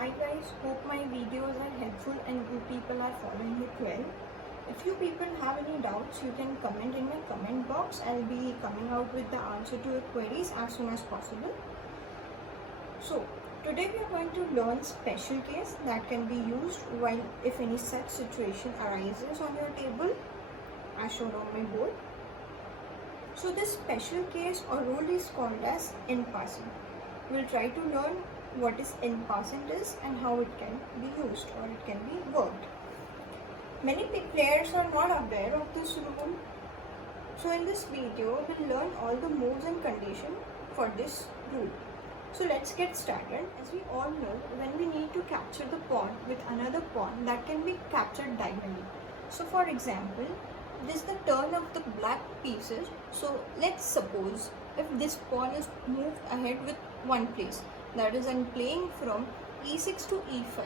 Hi guys, hope my videos are helpful and you people are following it well. If you people have any doubts, you can comment in my comment box. I'll be coming out with the answer to your queries as soon as possible. So, today we are going to learn special case that can be used while if any such situation arises on your table as shown on my board. So this special case or rule is called as en passant. We'll try to learn what is en passant is and how it can be used or it can be worked. Many players are not aware of this rule. So in this video, we'll learn all the moves and conditions for this rule. So let's get started. As we all know, when we need to capture the pawn with another pawn, that can be captured diagonally. So for example, this is the turn of the black pieces. So let's suppose if this pawn is moved ahead with one place, that is, I'm playing from e6 to e5.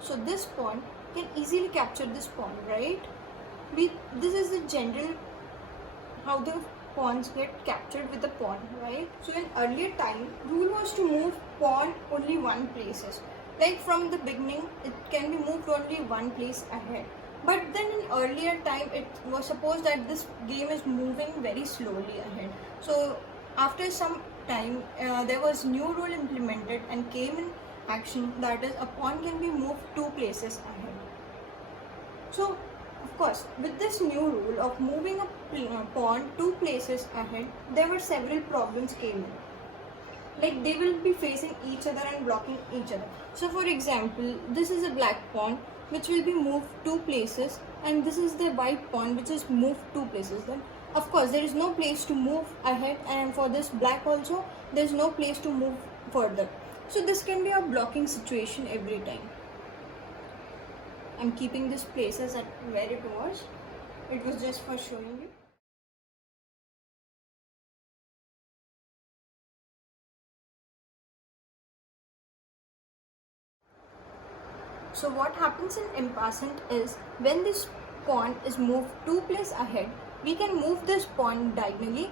So this pawn can easily capture this pawn, right? This is the general how the pawns get captured with the pawn, right? So in earlier time, rule was to move pawn only one places. Like from the beginning, it can be moved only one place ahead. But then in earlier time, it was supposed that this game is moving very slowly ahead. So after some time, there was new rule implemented and came in action, that is, a pawn can be moved two places ahead. So of course, with this new rule of moving a pawn two places ahead, there were several problems came in. Like they will be facing each other and blocking each other. So for example, this is a black pawn which will be moved two places, and this is the white pawn which is moved two places. Then of course there is no place to move ahead, and for this black also there is no place to move further. So this can be a blocking situation every time. I'm keeping this places at where it was. It was just for showing you. So what happens in en passant is when this pawn is moved two places ahead, we can move this pawn diagonally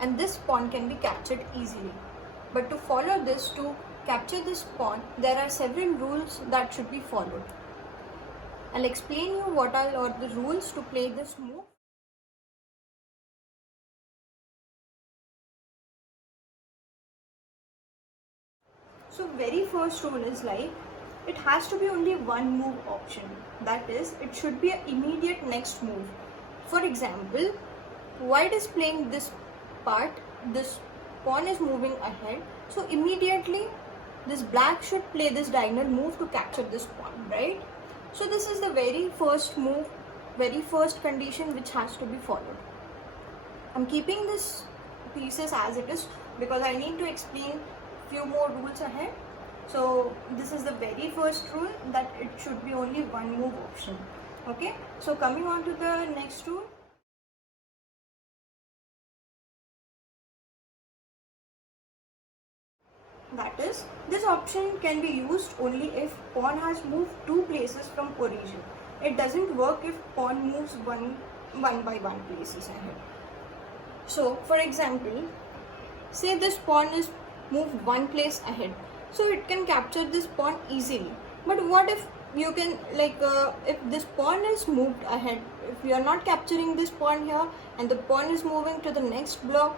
and this pawn can be captured easily. But to follow this, to capture this pawn, there are several rules that should be followed. I'll explain you what are the rules to play this move. So very first rule is like, it has to be only one move option. That is, it should be an immediate next move. For example, white is playing this part, this pawn is moving ahead. So immediately this black should play this diagonal move to capture this pawn, right? So this is the very first move, very first condition which has to be followed. I'm keeping this pieces as it is because I need to explain few more rules ahead. So this is the very first rule, that it should be only one move option. Okay, so coming on to the next rule. That is, this option can be used only if pawn has moved two places from origin. It doesn't work if pawn moves one by one places ahead. So for example, say this pawn is moved one place ahead, so it can capture this pawn easily. But what if you can if this pawn is moved ahead, if you are not capturing this pawn here and the pawn is moving to the next block,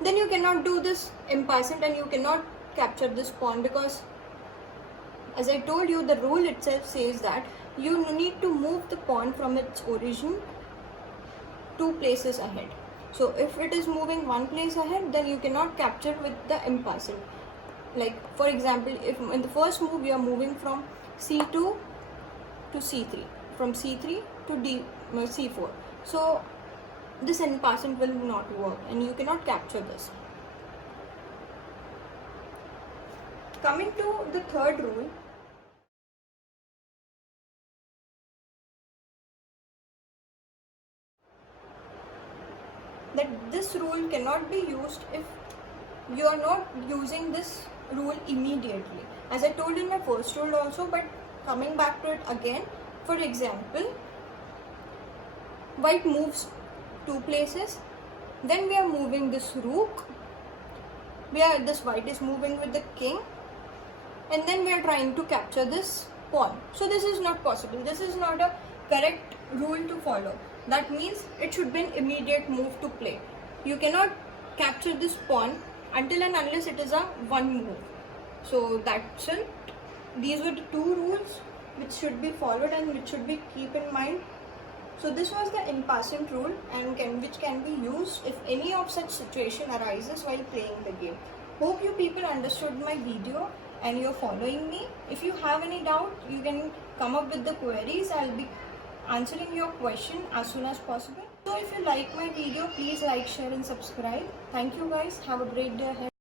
then you cannot do this en passant and you cannot capture this pawn, because as I told you, the rule itself says that you need to move the pawn from its origin two places ahead. So if it is moving one place ahead, then you cannot capture with the en passant. Like for example, if in the first move you are moving from c2 to c3, from c3 to c4, so this en passant will not work and you cannot capture this. Coming to the third rule, that this rule cannot be used if you are not using this rule immediately, as I told in my first rule also, but coming back to it again. For example, white moves two places, then we are moving this rook, this white is moving with the king, and then we are trying to capture this pawn. So this is not possible. This is not a correct rule to follow. That means it should be an immediate move to play. You cannot capture this pawn until and unless it is a one move. So that's it. These were the two rules which should be followed and which should be keep in mind. So this was the impassment rule and which can be used if any of such situation arises while playing the game. Hope you people understood my video and you're following me. If you have any doubt, you can come up with the queries. I'll be answering your question as soon as possible. So if you like my video, please like, share and subscribe. Thank you guys. Have a great day ahead.